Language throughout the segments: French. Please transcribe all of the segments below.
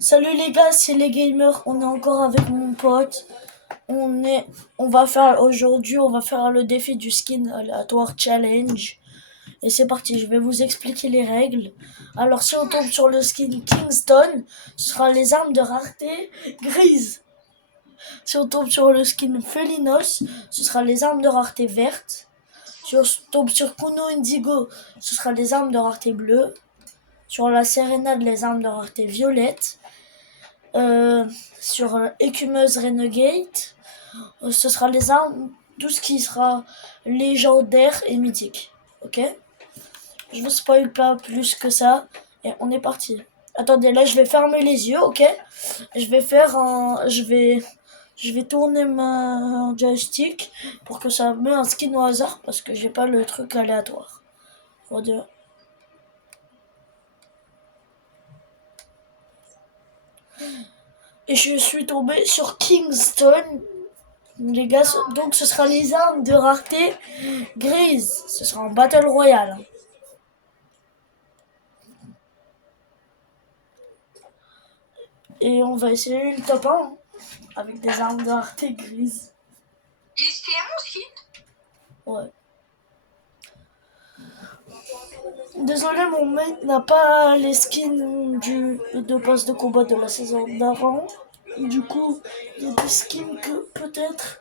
Salut les gars, c'est les gamers. On est encore avec mon pote. On va faire aujourd'hui, on va faire le défi du skin aléatoire challenge. Et c'est parti, je vais vous expliquer les règles. Alors si on tombe sur le skin Kingston, ce sera les armes de rareté grises. Si on tombe sur le skin Felinos, ce sera les armes de rareté vertes. Si on tombe sur Kuno Indigo, ce sera les armes de rareté bleue. Sur la Sérénade, les armes de rareté violette. Sur Écumeuse Renegade, ce sera les armes, tout ce qui sera légendaire et mythique. Ok? Je vous spoil pas plus que ça. Et on est parti. Attendez, là je vais fermer les yeux, ok? Je vais faire un. Je vais tourner ma joystick pour que ça me met un skin au hasard parce que j'ai pas le truc aléatoire. Et je suis tombé sur Kingston. Les gars, donc ce sera les armes de rareté grise. Ce sera en Battle Royale. Et on va essayer une top 1 avec des armes de rareté grise. Et c'est mon skin? Ouais. Désolé, mon mec n'a pas les skins de boss de combat de la saison d'avant. Du coup, il y a des skins que peut-être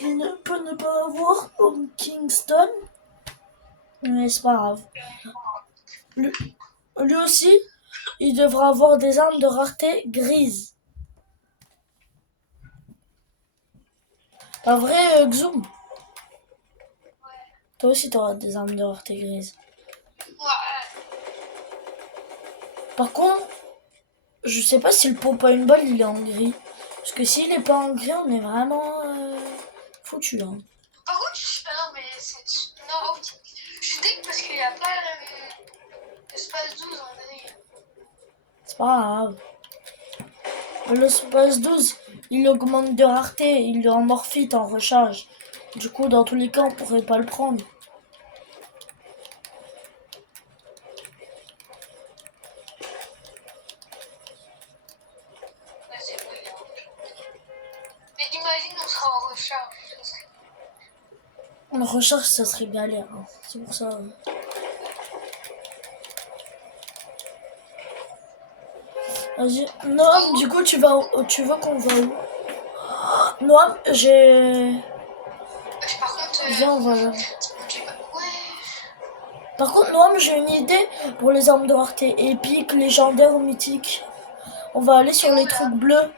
il ne peut ne pas avoir comme Kingston. Mais c'est pas grave. Lui aussi, il devra avoir des armes de rareté grise. Pas vrai, Xoom? Toi aussi, t'auras des armes de rareté grise. Ouais. Par contre, je sais pas si le pompe à une balle, il est en gris. Parce que s'il est pas en gris, on est vraiment foutu. Hein. Par contre, non, mais c'est. Non, je suis dégoûté parce qu'il n'y a pas l'espace 12 en gris. C'est pas grave. Le Space 12, il augmente de rareté, il est en morphite, en recharge. Du coup, dans tous les cas, on pourrait pas le prendre. Ouais, c'est vrai. Mais imagine, on sera en recharge. En recharge, ça serait galère. Hein. C'est pour ça. Vas-y. Noam, du coup, tu veux qu'on va où? Noam, j'ai... Par contre, Viens, voilà. ouais. Par contre, Noam, j'ai une idée pour les armes de rareté épiques, légendaires ou mythiques. On va aller sur les trucs bleus,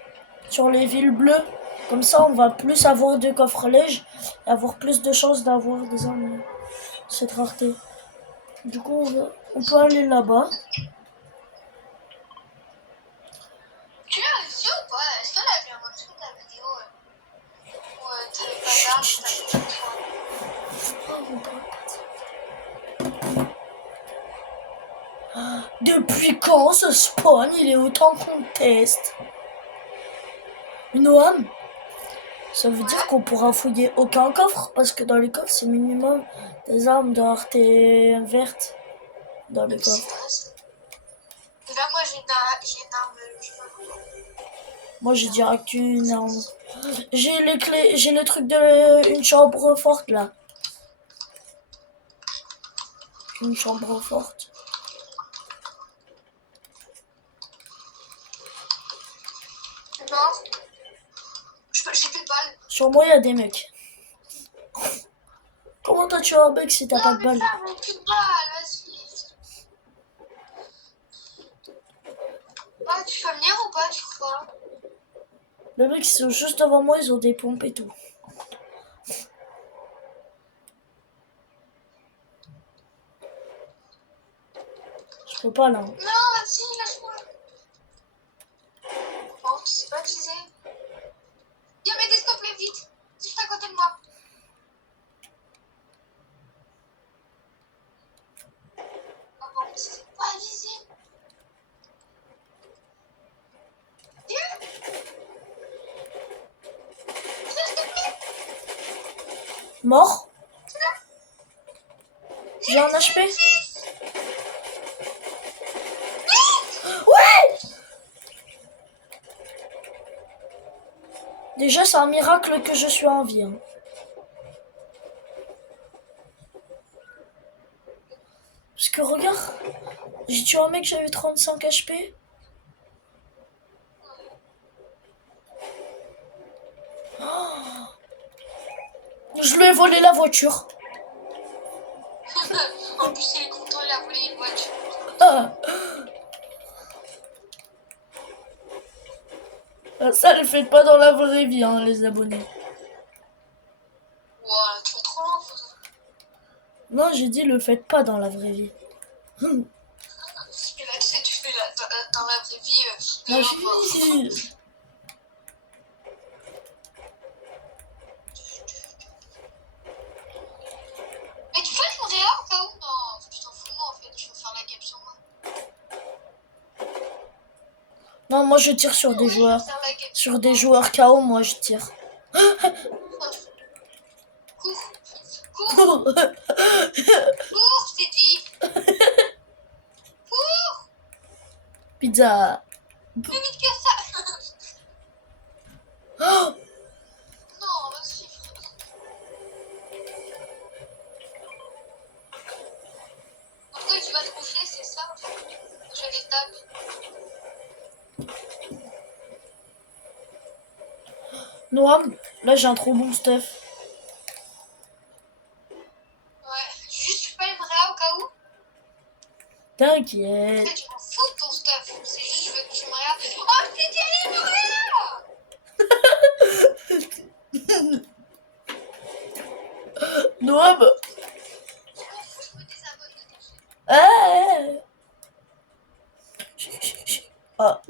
sur les villes bleues. Comme ça, on va plus avoir de coffres lèges et avoir plus de chances d'avoir des armes de cette rareté. Du coup, on peut aller là-bas. Tu l'as réussi ou pas? Est-ce que là, j'ai montré ta vidéo où t'avais pas d'armes, t'avais tout toi? Depuis quand ce spawn, il est autant qu'on teste? Noam, ça veut dire qu'on pourra fouiller aucun coffre parce que dans les coffres, c'est minimum des armes de rareté verte. Dans les coffres. Là, moi, j'ai une arme. Moi, j'ai direct une arme. J'ai les clés, j'ai le truc de une chambre forte là. Une chambre forte. Non. J'ai plus de balles. Sur moi, il y a des mecs. Comment t'as tué un mec si t'as pas de balles? Non, mais plus de balles, vas-y. Ah, tu peux venir ou pas, tu crois? Les mecs, ils sont juste devant moi, ils ont des pompes et tout. Je peux pas là. Non, vas-y, lâche-moi. Oh, tu sais pas utiliser. Viens, mets des scopes vite. Juste à côté de moi. Oh, bon, c'est pas viser. Viens. Viens, s'il te plaît. Mort? J'ai un HP? Ouais! Déjà, c'est un miracle que je suis en vie. Hein. Parce que regarde, j'ai tué un mec, j'avais 35 HP. Je lui ai volé la voiture. En plus, il est content, il a volé une voiture. Ah. Ça, ne faites pas dans la vraie vie, hein, les abonnés. Voilà, tu vas trop loin, photo. Non, j'ai dit le faites pas dans la vraie vie. Et là, tu sais, tu fais dans la vraie vie. La vie. Mais tu fais mon DA au cas où? Non, tu t'en fous de moi en fait, je veux faire la game sur moi. Non, moi je tire sur des joueurs. Faire la game Sur des joueurs KO, moi je tire. Cours, Cours. cours, c'est dit. Cours, Pizza. plus vite que ça. Oh. Non, vas-y, frère. Pourquoi tu vas te coucher, c'est ça? Je les tape. Noam, là j'ai un trop bon stuff. Ouais, juste tu fais le vrai au cas où. T'inquiète. Après, tu m'en fous de ton stuff. C'est juste, je veux que tu me regardes. Oh, c'est terrible, regarde! Noam. Je m'en fous, je me désabonne de tes jeux. Ah.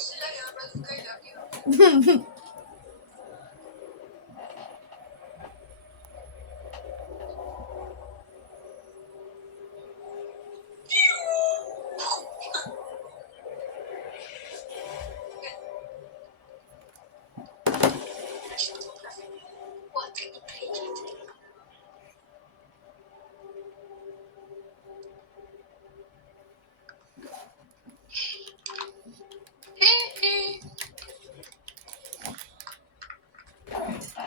C'est là, il y a un bazooka, il arrive. Ouais, très vite.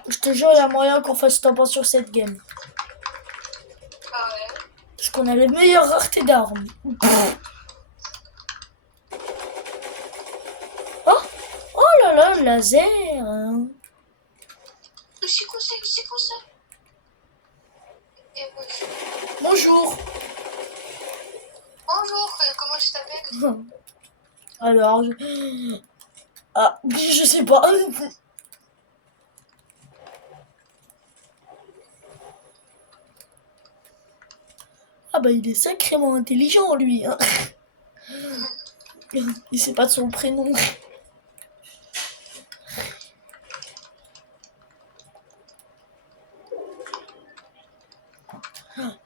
Je te jure, il y a moyen qu'on fasse top 1 sur cette game. Ah ouais. Parce qu'on a les meilleures raretés d'armes. Oh, oh là là, le laser. Hein. C'est quoi ça? C'est quoi ça? Et ouais. Bonjour. Bonjour, comment tu t'appelles? Alors, ah, je sais pas. Ah bah il est sacrément intelligent lui. Hein. Il sait pas de son prénom.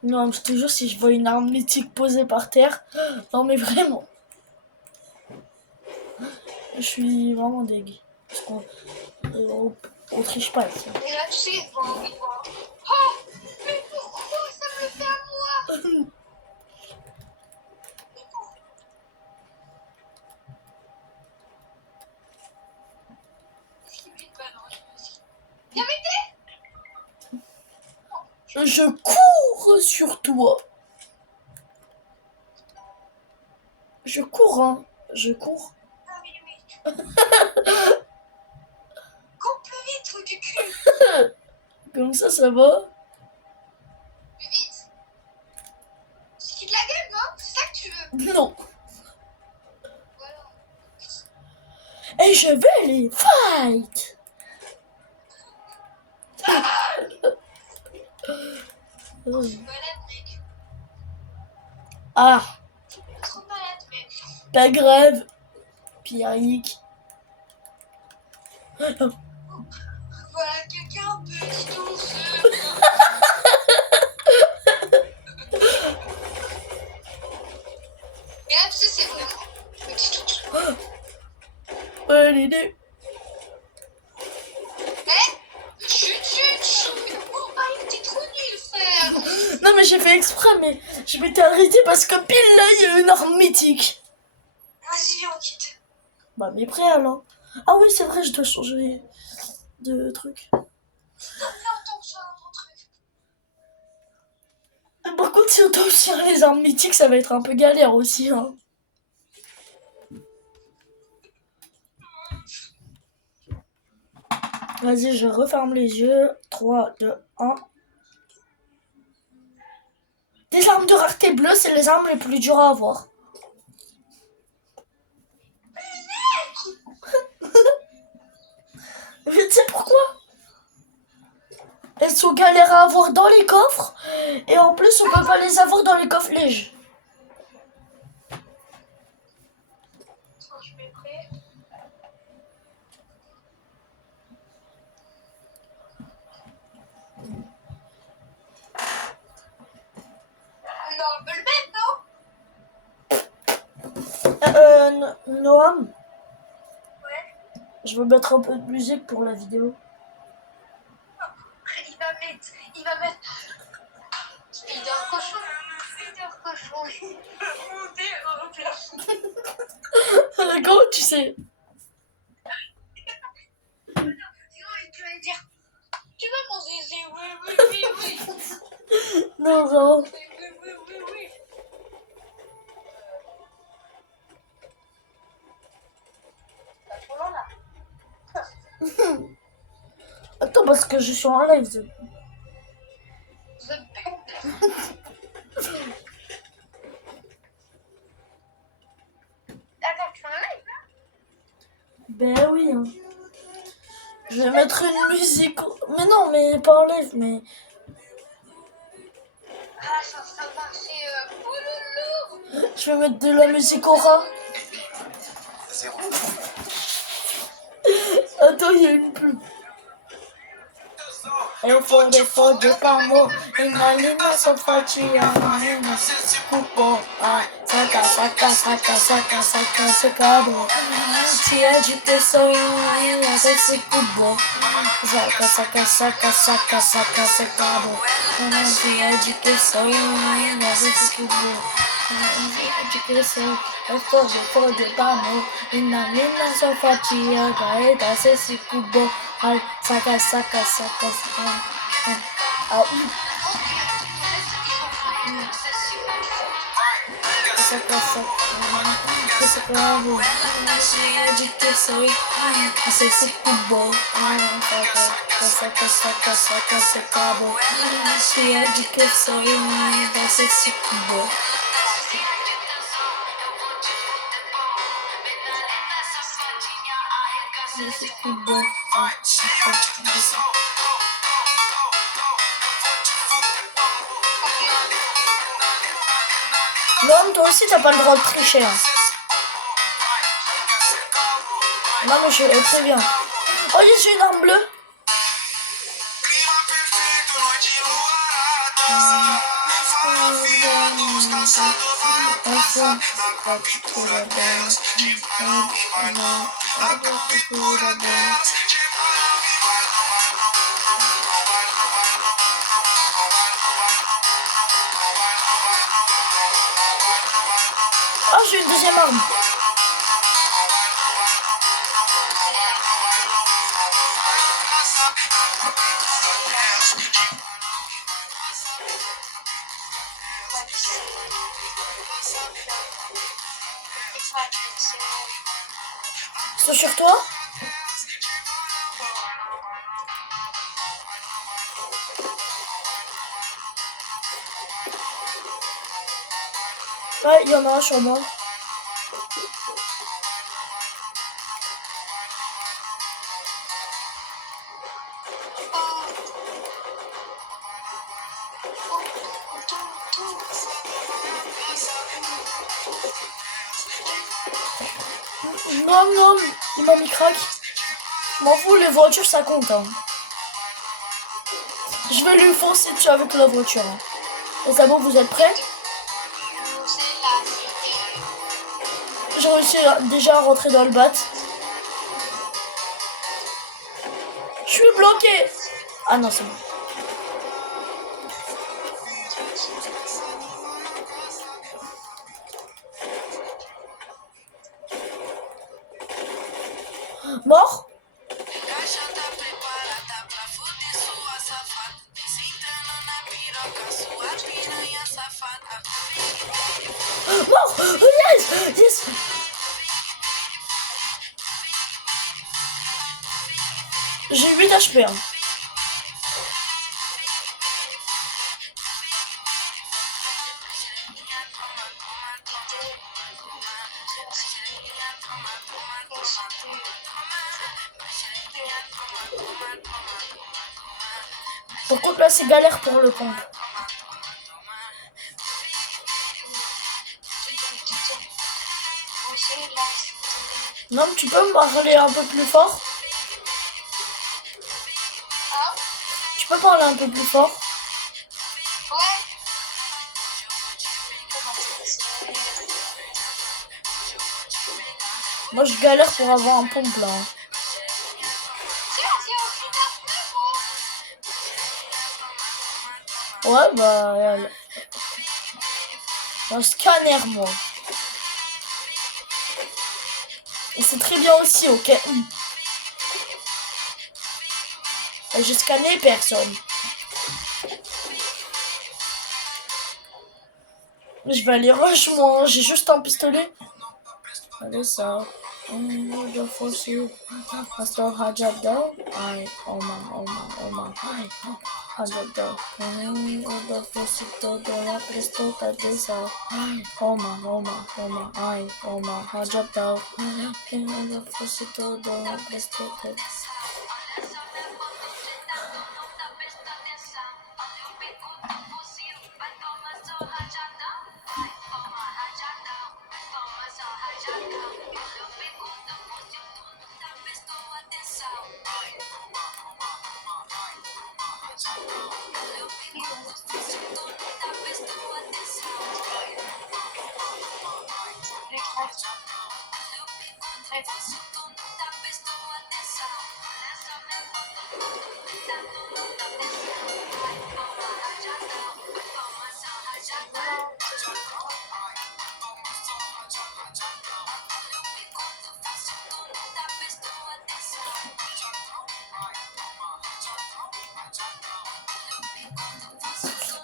Non, je te jure, si je vois une arme mythique posée par terre, non mais vraiment. Je suis vraiment dégue. Parce qu'on on triche pas ici. Et là, tu sais, bon, oui, bon. Oh, mais pourquoi ça me le fait à moi? Viens m'aider! Je cours sur toi. Je cours, hein. Je cours. Ah oui, oui. Cours plus vite, trou du cul! Comme ça va. Plus vite. Tu quittes la game, non? C'est ça que tu veux? Non. Voilà. Et je vais les fight. Je suis malade, mec. Ah, Je suis trop malade, mec. pas grave. Pierrick. Voilà, quelqu'un un peu douceur. Et là, tu sais, c'est vraiment petit touche. Allez, les... Chut, chut, chut. Oh, ah, il était trop nul, frère. Non mais j'ai fait exprès, mais je m'étais arrêté parce que pile là, il y a une arme mythique. Vas-y, on quitte. Bah, mais prêt alors. Ah oui, c'est vrai, je dois changer de truc. Non, attention à ton truc. Par contre, si on doit aussi les armes mythiques, ça va être un peu galère aussi. Hein. Vas-y, je referme les yeux. 3, 2, 1. Des armes de rareté bleue, c'est les armes les plus dures à avoir. Mais tu sais pourquoi? Elles sont galères à avoir dans les coffres. Et en plus, on peut pas les avoir dans les coffres légers. Attends, je mets prêt. On peut le mettre, non? Noam, Ouais. je veux mettre un peu de musique pour la vidéo. Il va mettre. Spider cochon. Spider cochon. Monter au plafond. Comment tu sais? Sinon, tu vas dire. Tu veux mon zizi? Oui. Non, vraiment. Oui. Pas trop long là. Attends, parce que je suis en live. Attends, tu fais un live là? Ben oui. Hein. Je vais mettre une musique. Mais non, mais pas en live, mais. Ah, ça sera marché. Ouloulou. Je vais mettre de la musique aura. Attends, il y a une pub. Eu fogo pamo, inalina só fatia, marina, cupo, saca, secado. Se é de pessoa, vai ser cubo. Saca, secado. Se é de pessoa, vai ser cubo. De pessoa, eu fogo pamo, inalina só fatia, vai dar esse cubo. Ai, saca. Au. De que sei, sei se bom. Saca, secado. Se é de que sei, vai ser se bom. Non, toi aussi t'as pas le droit de tricher. Hein. Non mais je très bien. Oh j'ai une arme bleue. Oh j'ai une deuxième arme. Ils sont sur toi? Ouais, il y en a un sur moi. Non, il m'a mis crack. Je m'en fous, les voitures ça compte. Hein. Je vais lui foncer dessus avec la voiture. Hein. Et c'est bon, vous êtes prêts? J'ai réussi déjà à rentrer dans le bat. Je suis bloqué. Ah non, c'est bon. Mort? Mort! Oh, yes! Yes! J'ai 8 HP. Hein. Par contre, là, c'est galère pour le pompe. Non, mais tu peux me parler un peu plus fort? Tu peux parler un peu plus fort? Moi, je galère pour avoir un pompe, là. Ouais, bah... un scanner, moi. Et c'est très bien aussi, ok? Et j'ai scanné personne. Je vais aller rush, moi. J'ai juste un pistolet. Allez, ça. Je fais Pastor Hajado. Aïe, oh man. Aïe, Hajado. Je fais tout de la presto, t'as dit ça. Oh man. Aïe, oh man, Hajado. Je fais tout de la presto, t'as dit ça.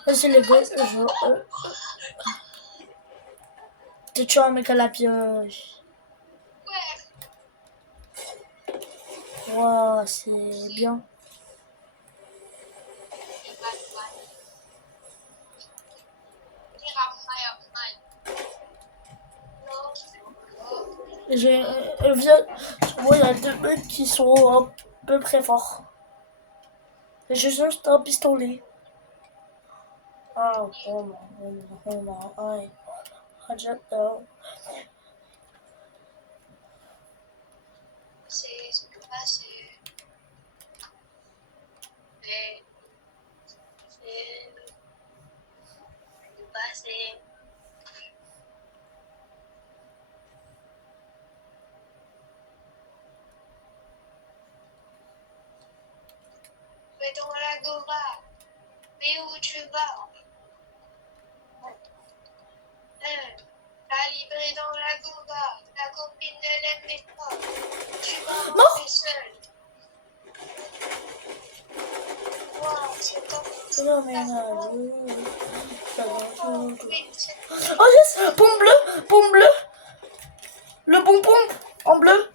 Vas-y les gars, t'es tué un mec à la pioche. Wow, c'est bien. J'ai moi, il y a 2 mecs qui sont à peu près forts. J'ai juste un pistolet. Ah, oh man, aïe. Hajado. Mais dans la Gova, mais où tu vas? La livrée dans la Gova, ta copine ne l'aimait pas. Tu vas rentrer seule. Wow, c'est top. Oh yes, pompe bleue. Le bon pompe en bleu.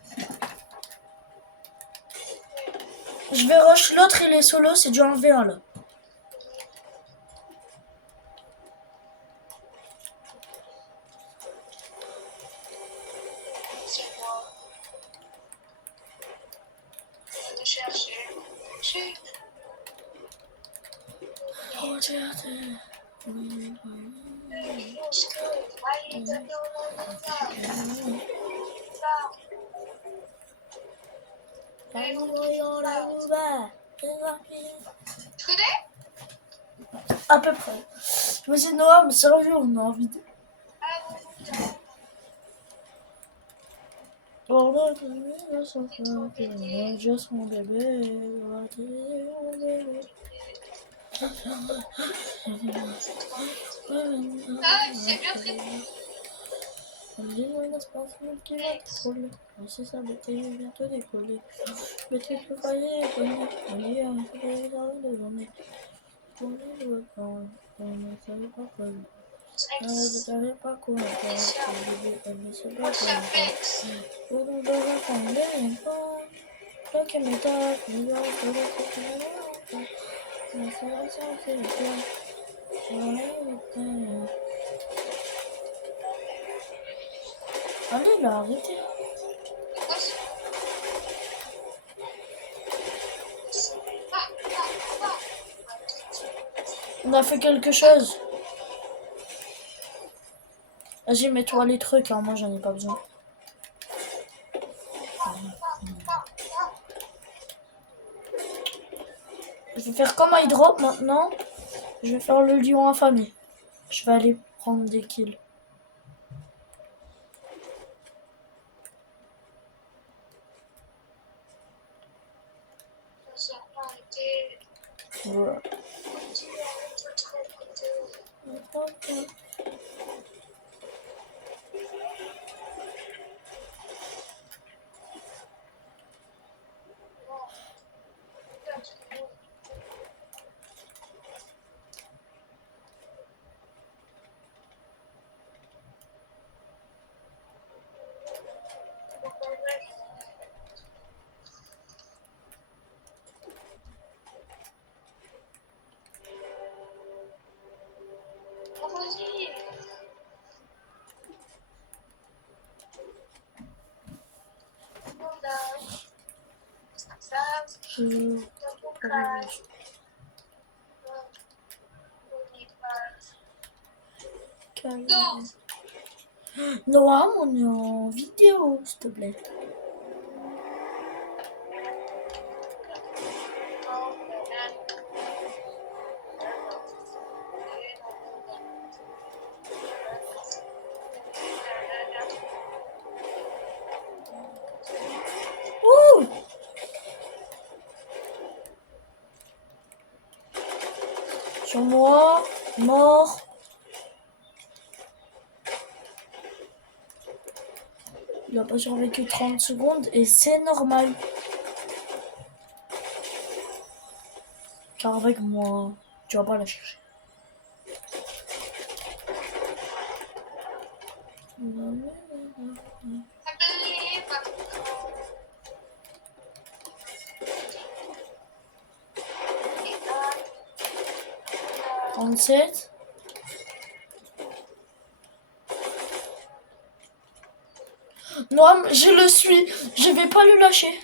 Je vais rush l'autre, il est solo, c'est du 1v1 là. C'est moi. Je vais te chercher. Tu connais? À peu près. Vas-y Noah, mais sérieux, on a envie de... Juste mon bébé. Ah, c'est bien fait. Dis-moi l'espace qui va t'écrouler. Si ça bouteille vient te décoller. Mais tu peux faillir, on y a un peu de journée. On est le temps, on ne savait pas quoi. Je ne savais pas quoi faire. On ne savait pas quoi faire. On ne devait pas en aller pas. Toi qui m'étonnes, nous allons se retrouver. Mais c'est la chance, c'est bien. Allez là, arrêtez. On a fait quelque chose. Vas-y, mets-toi les trucs, hein. Moi j'en ai pas besoin. Je vais faire comme iDrop maintenant. Je vais faire le lion affamé. Je vais aller prendre des kills. Voilà. Noam, on est en vidéo, s'il te plaît. Ouh! Sur moi, mort. Il a pas survécu 30 secondes et c'est normal. Car avec moi, tu vas pas la chercher. Trente-sept. Non, je le suis. Je vais pas le lâcher.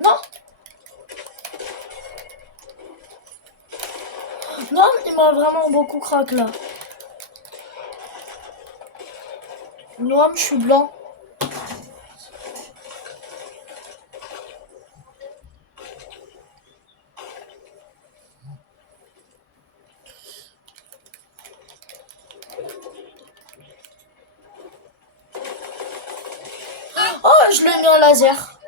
Non. Non, il m'a vraiment beaucoup craqué là. Non, je suis blanc. Oh, je lui ai mis un laser.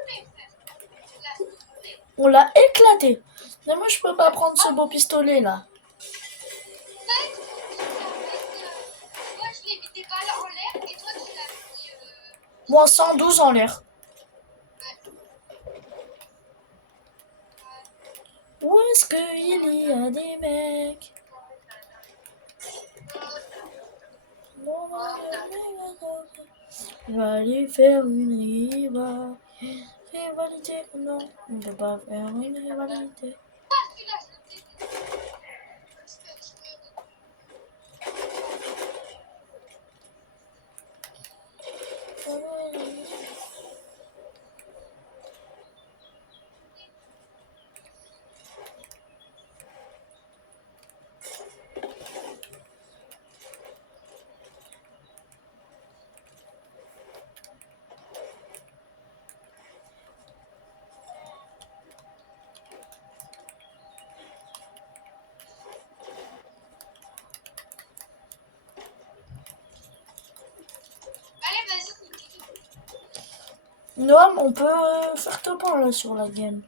On l'a éclaté. Mais moi, je peux pas prendre ce beau pistolet là. Moi, je l'ai mis des balles en l'air et toi, tu l'as mis. Moins 112 en l'air. Où est-ce qu'il y a des mecs? On va aller faire une rivalité. Non, on ne peut pas faire une rivalité. Noam, on peut faire top 1 là sur la game.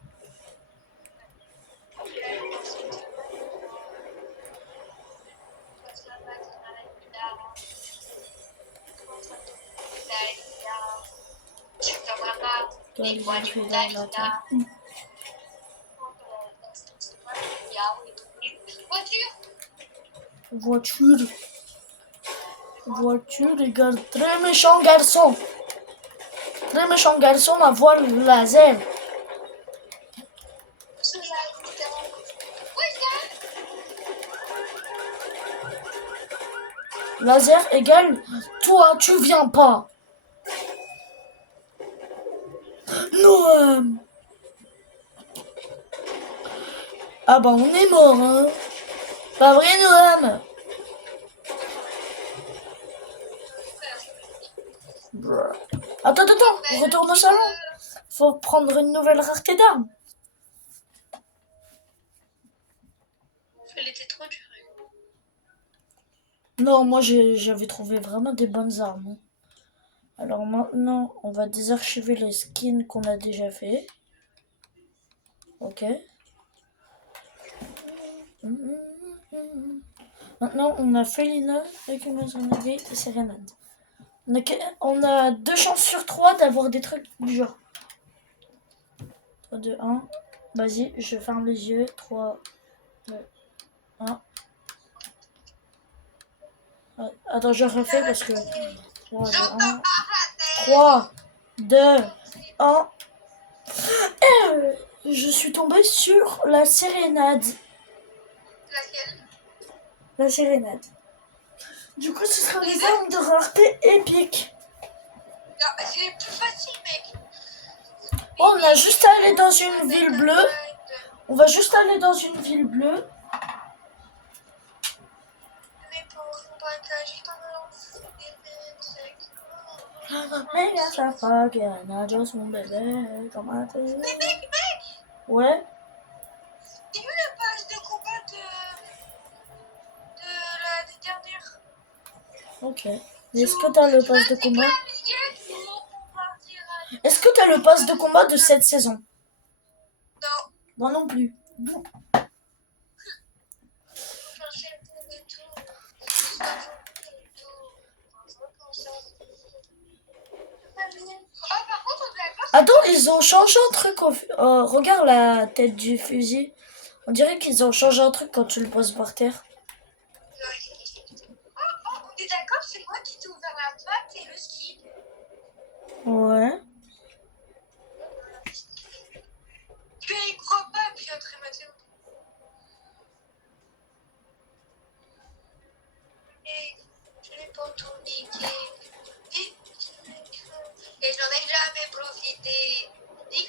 Voiture. Voiture égale très méchant garçon. Très méchant garçon à voile laser. Laser égale toi, tu viens pas. Noam. Ah bah on est mort, hein. Pas vrai, Noam? Attends, on retourne au salon. Faut prendre une nouvelle rareté d'armes. Elle était trop dure. Non, moi j'avais trouvé vraiment des bonnes armes. Alors maintenant, on va désarchiver les skins qu'on a déjà fait. Ok. Maintenant, on a Felina, Gate et Serenade. On a 2 chances sur 3 d'avoir des trucs du genre. 3, 2, 1. Vas-y, je ferme les yeux. 3, 2, 1. Attends, je refais parce que... 3, 2, 1. 3, 2, 1. Je suis tombée sur la Sérénade. Laquelle? La Sérénade. Du coup, ce sera les armes de rareté épique. C'est plus facile, mec. Oh, on a juste à aller dans une ville bleue. On va juste aller dans une ville bleue. Mais pour braquage, Mais à chaque fois qu'il y a un adios, mon bébé, comment t'es? Mais mec, Ouais. j'ai vu le pass de combat de l'année dernière. Ok. Est-ce que t'as le pass de combat? Est-ce que t'as le pass de combat de cette saison? Non. Moi non plus. Attends, ils ont changé un truc. Regarde la tête du fusil. On dirait qu'ils ont changé un truc quand tu le poses par terre. On est d'accord, c'est moi qui t'ai ouvert la boîte et le skin. Ouais. Tu y crois pas, Piotr et Mathieu. Et je n'ai pas tout niqué. Et j'en ai jamais profité. Ni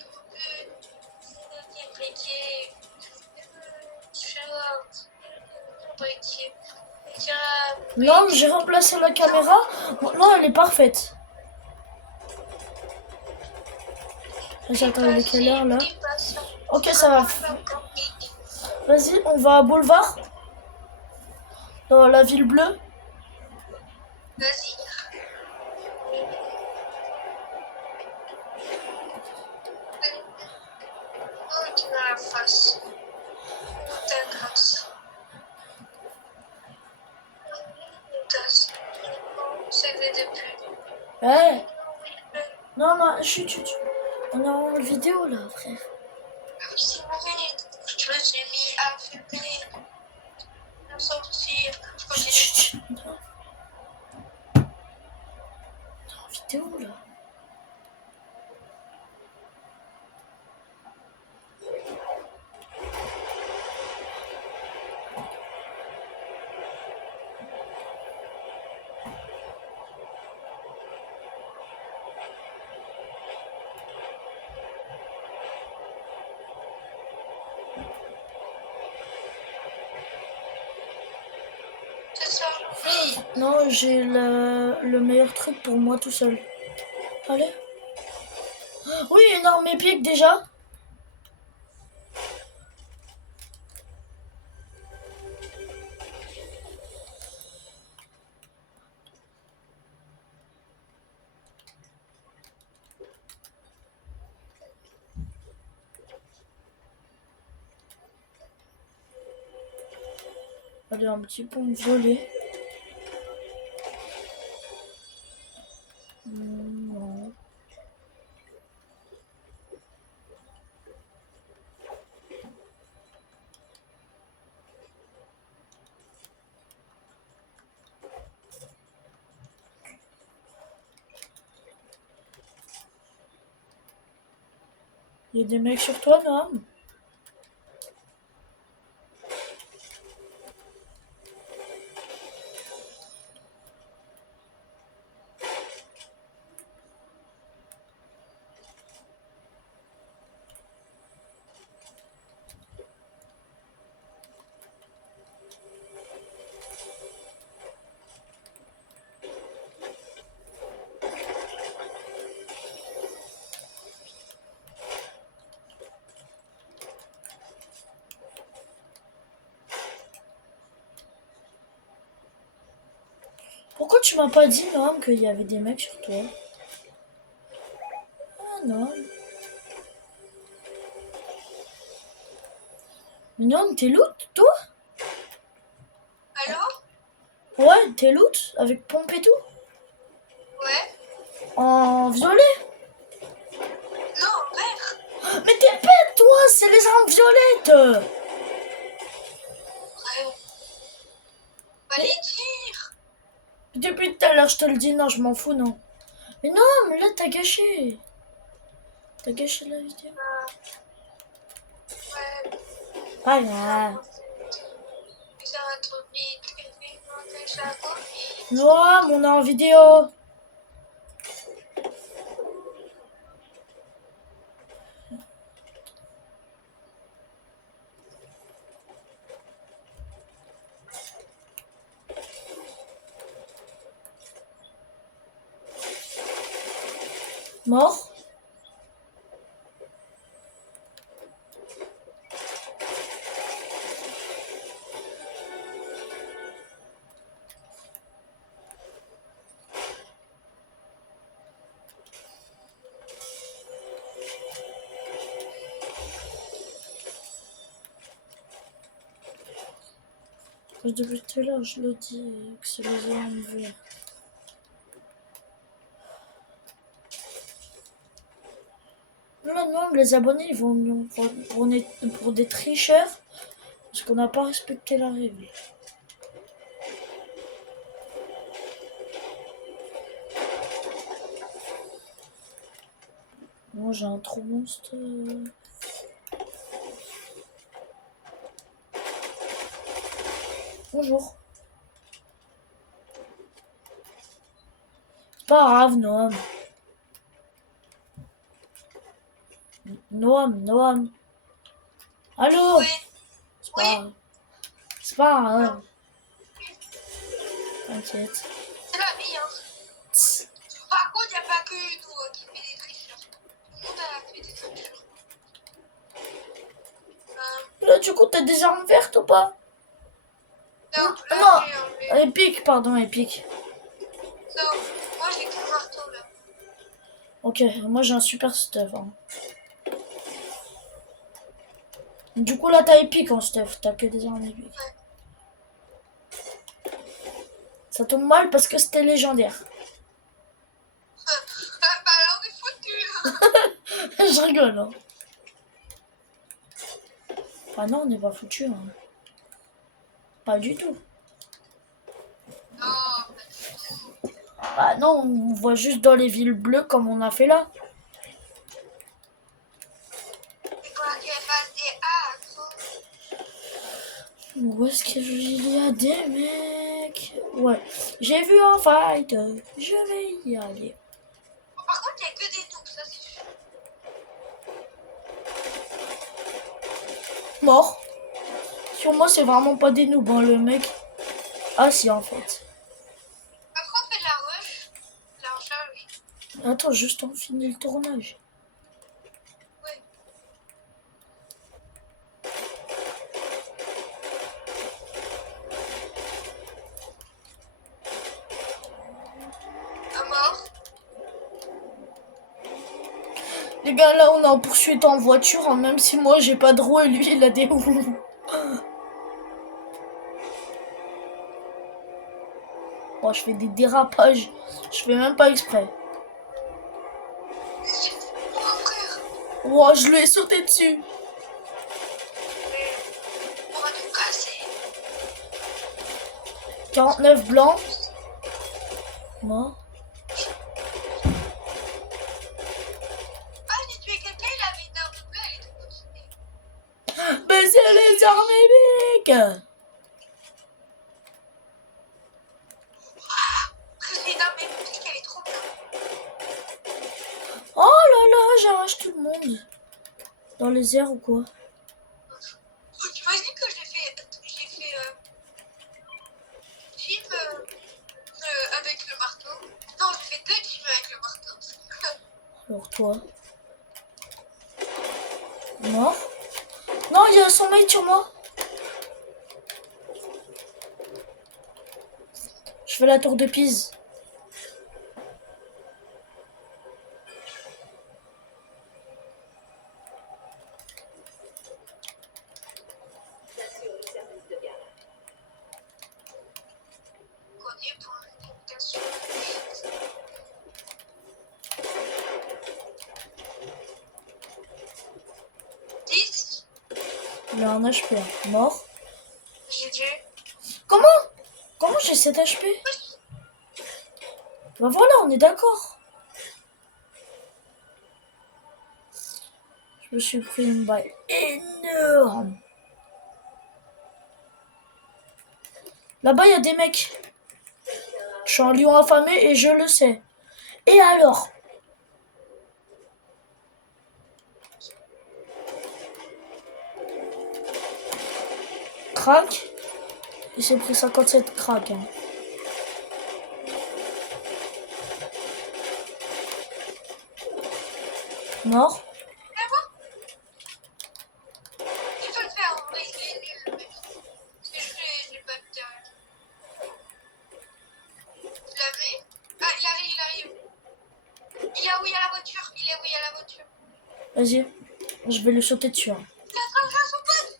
coupé, ni briqué. Non, mais j'ai remplacé la caméra. Non, elle est parfaite. J'attends, il est quelle heure là? Ok, ça va. Vas-y, on va à Boulevard. Dans la ville bleue. Vas-y. Oh, tu m'as la face. Ta grâce. C'est depuis. Ouais. Non, non, chut. On est en vidéo là, frère. C'est vrai. Je me suis mis à fumer. À sortir. Chut. Non. On est en vidéo là. C'est ça. Non, j'ai le meilleur truc pour moi tout seul. Allez. Oui, énorme épique déjà. Allez, un petit pont violet. Non. Il y a des mecs sur toi, Noam? Pourquoi tu m'as pas dit, Noam, qu'il y avait des mecs sur toi? Ah, non. Mais Noam, t'es loot, toi? Allô? Ouais, t'es loot, avec pompe et tout? Ouais. En violet? Non, vert. Mais t'es bête, toi, c'est les armes violettes! Ouais. Fallait dire. Depuis tout à l'heure, je te le dis, non, je m'en fous, non. Mais non, mais là, t'as gâché. T'as gâché la vidéo. Ouais. Pas grave. C'est un truc vite. Ça copie. Noam, on est en vidéo. Mort. Depuis tout à l'heure, je le dis que c'est les armes vertes. Non, non, les abonnés, ils vont nous pour des tricheurs parce qu'on n'a pas respecté la règle. Moi, j'ai un trou monstre. Bonjour. C'est pas grave, Noam. Noam. Allô? Oui. C'est pas grave. C'est pas grave. T'inquiète. C'est la vie, hein. Tss. Par contre, y a pas que nous qui fait des tricheurs. Tout le monde a fait des tricheurs. Là, du coup, t'as des armes vertes ou pas? Non, Non. là, j'ai Épique, pardon, épique. Non, moi j'ai qu'un marteau là. Ok, moi j'ai un super stuff. Hein. Du coup, là, t'as épique en stuff. T'as que des armes épiques. Ouais. Ça tombe mal parce que c'était légendaire. Ah bah là on est foutu. Je rigole. Hein. Ah non, on n'est pas foutu. Hein. Pas du tout. Non, pas du tout. Ah non, on voit juste dans les villes bleues comme on a fait là. C'est quoi qu'elle fasse des hacks? Où est-ce qu'il y a des mecs? Ouais, j'ai vu un fight. Je vais y aller. Par contre, il n'y a que des noobs, ça c'est sûr. Mort. Sur moi, c'est vraiment pas des noobs, hein, le mec. Ah si, en fait. Après, on fait de la rush, de la recharge. Attends, juste on finit le tournage. Ouais. À mort. Les gars, là, on est en poursuite en voiture, hein, même si moi, j'ai pas de roues et lui, il a des roues. Bon, je fais des dérapages. Je fais même pas exprès. Mon frère, Oh, je lui ai sauté dessus. on va tout casser. 49 blancs. Mort. Ah, j'ai tué quelqu'un, il avait une arme bleue, elle est trop stylée. Mais c'est les armées biques. C'est une arme épique, elle est trop bien. Oh là là, j'arrache tout le monde. Dans les airs ou quoi? Tu imagines que j'ai fait team avec le marteau. Non, j'ai fait 2 teams avec le marteau. Alors toi. Mort. Non, il y a un sommeil sur moi. Je fais la tour de Pise. Connu pour une réputation. 10. Il a un HP. Mort. GG. Comment? Comment j'ai 7 HP? Bah voilà, on est d'accord. Je me suis pris une balle énorme. Là-bas, il y a des mecs. Je suis un lion affamé et je le sais. Et alors? Crac. Il s'est pris 57 crack. Hein. Mort. C'est bon. Il peut le faire, en vrai, il est nul, le mec. Parce que j'ai pas de terrain. Tu l'as vu? Ah, il arrive, il arrive. Il est où il y a la voiture? Il est où il y a la voiture? Vas-y. Je vais lui sauter dessus. Hein. Il est en train de faire son pote.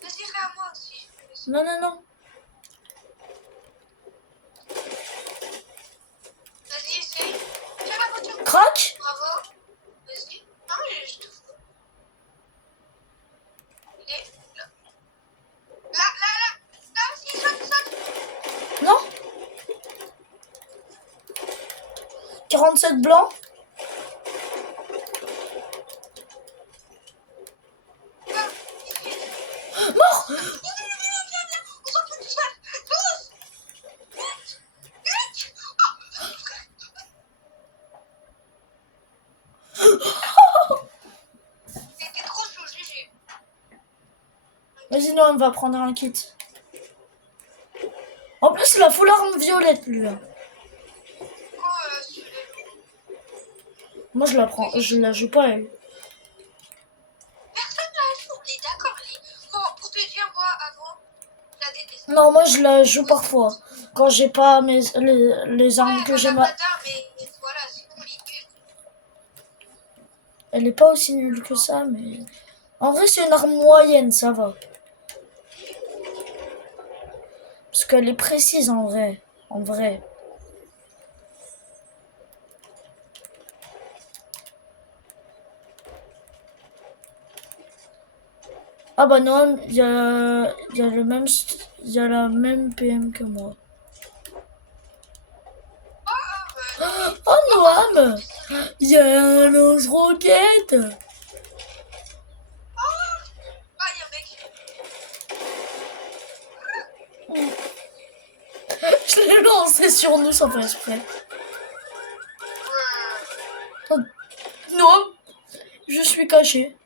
Vas-y, fais à moi aussi. Non, non, non. Vas-y, essaye. Tiens la voiture. Crac. Bravo. Vas-y. Non, mais je te fous. Il est là. Là aussi, saute. Non. 47 blancs. Ah, ici. Mort. On s'en fout du sol. Tous. Vite. T'es trop chaud, GG. Vas-y, non, on va prendre un kit. En plus, il a full arme violette, lui. Hein. Pourquoi celui-là? Moi, je la prends. Je la joue pas, elle. Personne la joue, on est d'accord. Bon, pour te dire, moi, avant, je la détestais. Non, moi, je la joue parfois. Quand j'ai pas les armes Ouais, que quand j'ai. t'as pas d'armes, mais voilà, sinon, il est Elle est pas aussi nulle que ça, mais... En vrai, c'est une arme moyenne, ça va. Parce qu'elle est précise, en vrai. En vrai. Ah bah non, il y a le même... Il y a la même PM que moi. Oh, Noam! Il y a un lance-roquette! Ah, il y a un mec. Je l'ai lancé sur nous sans faire exprès. Non, je suis caché.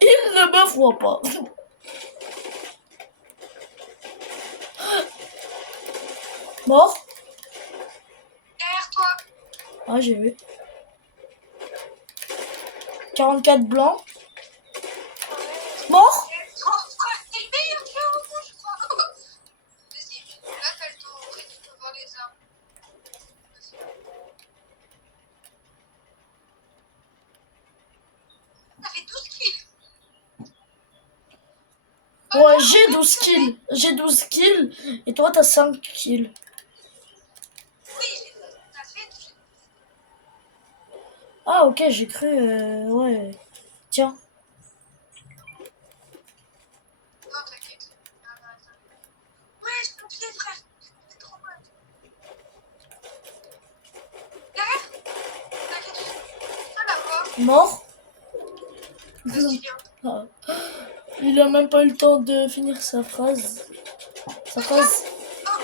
Il ne me voit pas. Mort? Derrière toi. Ah, j'ai vu. 44 blancs. Mort? Oh, frère, t'es le meilleur joueur au monde, je crois. Vas-y, là, t'as le temps. Après, tu peux voir les armes. Vas-y. Ça fait 12 kills. Ouais, j'ai 12 kills. J'ai 12 kills. Et toi, t'as 5 kills. Oui, t'as fait. Ah, ok, j'ai cru. Ouais. Tiens. Non, t'inquiète. Attends. Ouais, je peux pied, frère. C'est trop mal. Derrière. T'inquiète. Ah, là-bas. Mort. Vas-y, viens. Ah. Il a même pas eu le temps de finir sa phrase. Sa phrase. Oh, oh.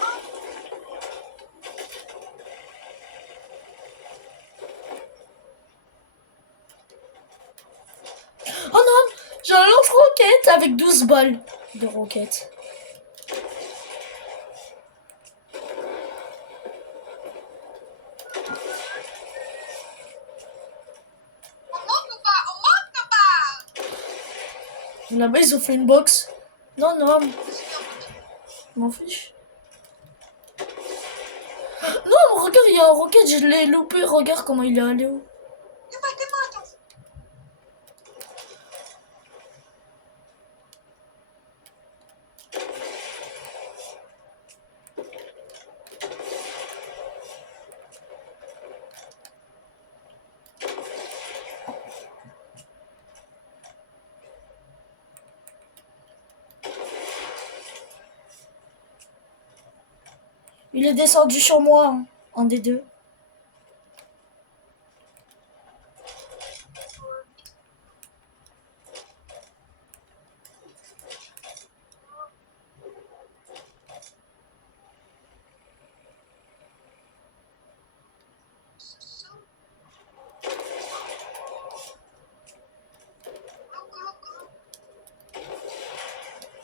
Oh non, j'ai un lance-roquette avec 12 balles de roquettes. On monte ou pas? On monte ou pas? Là-bas, ils ont fait une box. Non, non, Vas-y, viens, on monte. je m'en fiche. Non, regarde, il y a un roquette, je l'ai loupé. Regarde comment il est allé où. T'es pas, attends. Il est descendu sur moi, hein, un des deux.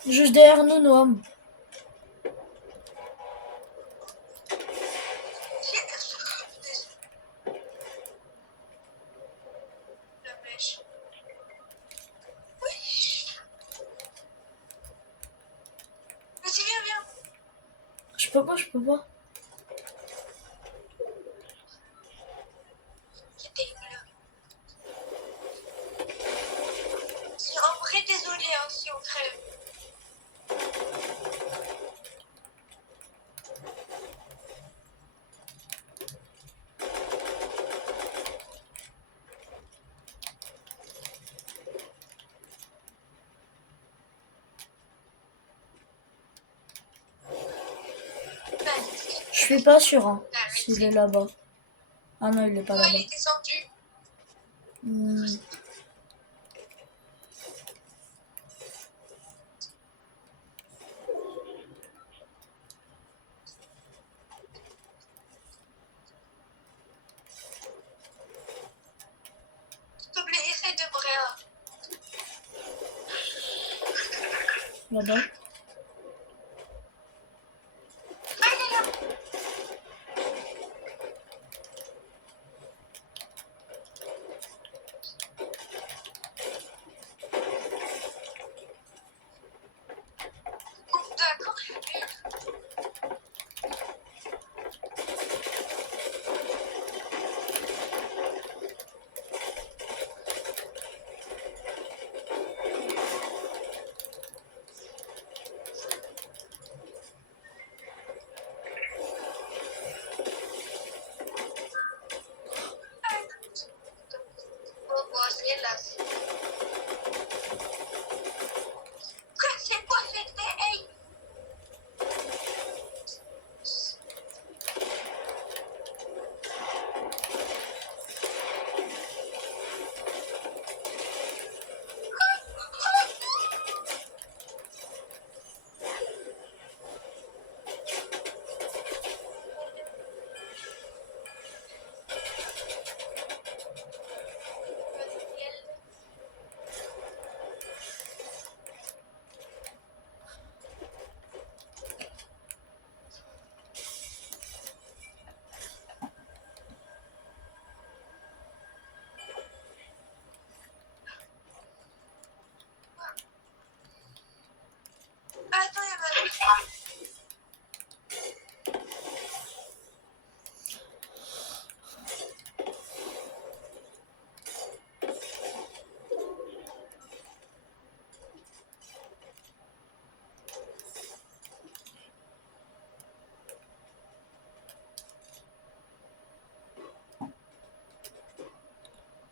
Juste derrière nous, Noam. La pêche. Oui. Vas-y, viens. Je peux pas, je peux pas. C'est terrible. C'est en vrai désolé hein, si on crève. Je suis pas sûr, hein, s'il est là-bas. Ah non, il est pas Ouais, là-bas. il est descendu. S'il te plaît, essaye de briller. Là-bas. Ah, il est là. Oh, d'accord. Oh, bon, c'est là. Frère, c'est quoi cette hey? Attends, il y a ma...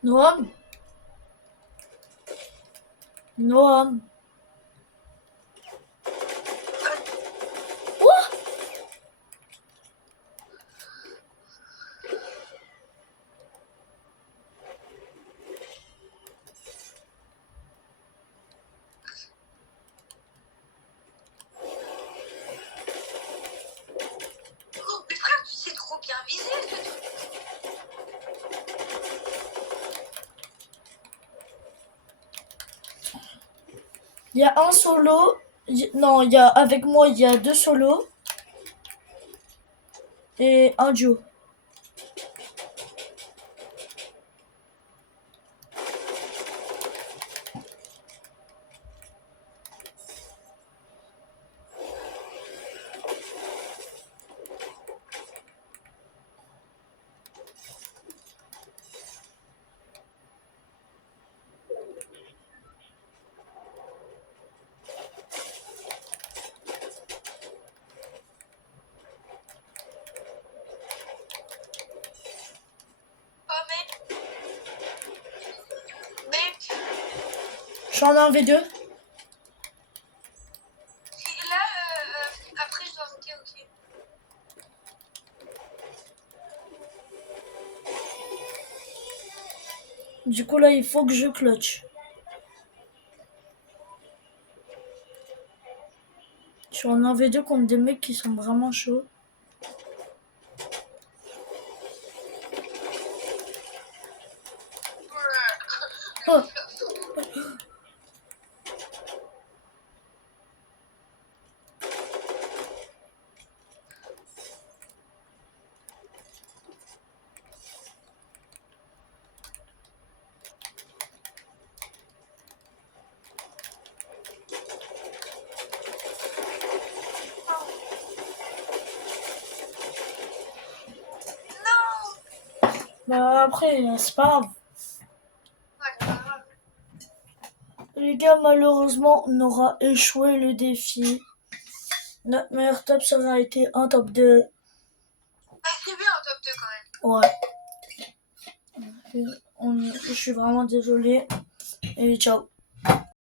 Noam? Noam? Quoi? Oh, mais frère, tu sais trop bien viser ce truc. Il y a un solo. Non, il y a avec moi, il y a 2 solos. Et un duo. Oh, mec, Je suis en 1v2. et là, après, je dois voter, ok. Du coup, là, il faut que je clutch. Je suis en 1v2 contre des mecs qui sont vraiment chauds. Oh. Bah après, c'est pas grave. Ouais, c'est pas grave. Les gars, malheureusement, on aura échoué le défi. Notre meilleur top, ça aurait été un top 2. Bah, c'est bien un top 2 quand même. Ouais. Je suis vraiment désolé. Et ciao.